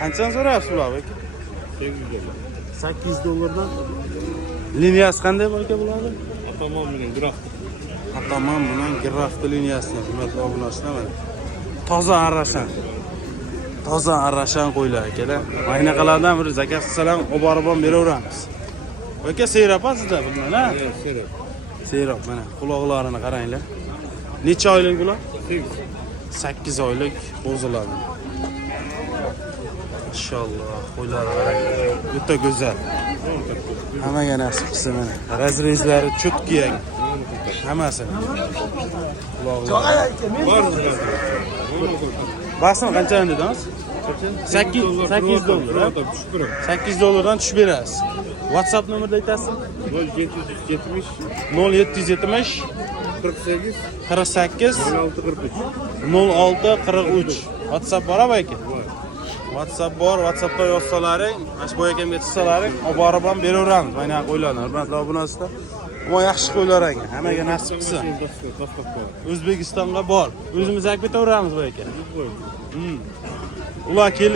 Qanchadan so'rayapsiz bular aka? 800 dollardan. Liniyasi qanday aka bularning? Tamam bilan graft. Tamam bilan graft liniyasi. Hurmatli obunachilar. Toza arashan. Toza arashan qo'ylar akalar. Maynaqalardan bir zakat qilsalar, olib borib beraveramiz. Aka seyrapasizda bundan, ha? Serap. Seyrap mana quloqlarini qaranglar. Necha oylik bular? 8 oylik qo'zilar. Maşallah, qo'ylar qarang. O'ta go'zal. Hammaga nasib qilsa mana. Razrezlari cho'tki yangi. Hammasi. Basini qanchadan dedingiz? 8 dollar. 8 dollardan tushib berasiz. WhatsApp nomerni aytasiz? 0770 0770 48 48 16 43. 06 43. WhatsApp bor aka? WhatsApp bor. WhatsAppdan yozsalaring, mana shu boyakamga tutsalaring, olib borib ham beraveramiz. Mana qo'ylarni, hurmatli obunachilar. Bu yaxshi qo'ylar ekan. Hammaga nasib qilsin. O'zbekistonga bor. O'zimiz akib ketaveramiz bu aka. Ular kelib